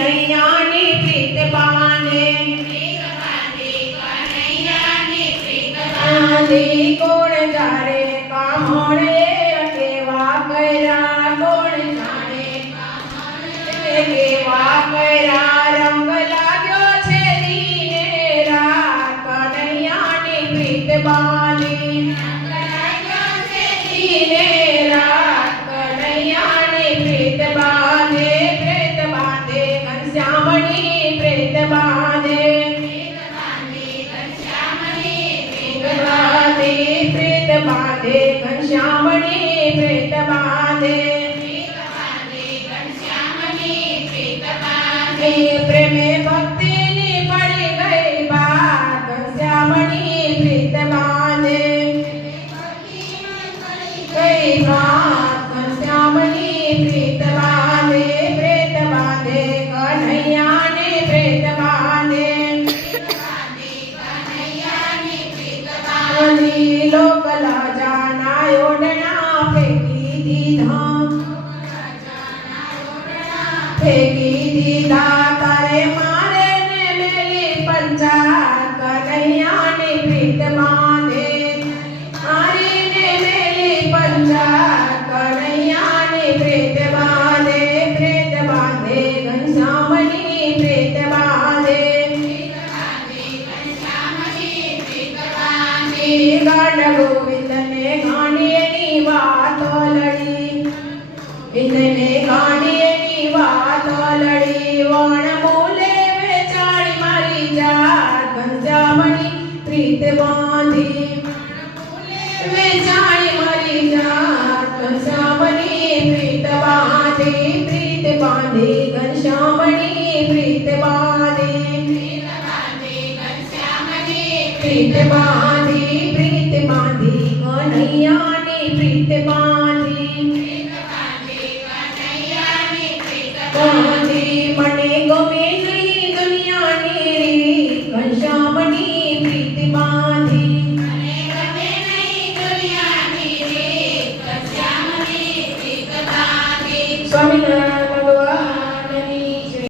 કનૈયાની પ્રીત બાંધે કોણ જાણે કામણે કેવા કર્યા કોણ જાણે કેવા કર્યા રંગ લાગ્યો છે દીને રાત કનૈયાની પ્રીત બાંધે દીને રાત કનૈયાની પ્રીત બાંધે ઘનશ્યામની પ્રીત બાંધે પ્રીત બાંધે ઘનશ્યામની પ્રીત બાંધે પ્રેમે ભક્તિની પડી ગઈ બાત ઘનશ્યામની પ્રીત બાંધે ગઈ બાત ઘનશ્યામની પ્રીત બાંધે પ્રીત બાંધે કનૈયાની પ્રીત બાંધે લોકલા જાના ઓઢણા ફેંકી દીધા તારે મારે ને મેલી પંચાત કનૈયાની પ્રીત બાંધે મારી ને મેલી પંચાત કનૈયાની પ્રીત બાંધે ઘનશ્યામની પ્રીત બાંધે ગાંડ ગોવિંદને ગાંડીએની વાતો લડી વિંદને ગાંડીએની વાતો લડી વણ મૂલે વેચાળી મારી જાત ઘનશ્યામની પ્રીત બાંધી વેચાળી મારી જાત ઘનશ્યામની પ્રીત બાંધી ઘનશ્યામની પ્રીત બાંધી પ્રીત બાંધી કનૈયાની પ્રીત બાંધી મને ગમે નહીં દુનિયાની રીત ઘનશ્યામની પ્રીત બાંધી સ્વામિનારાયણ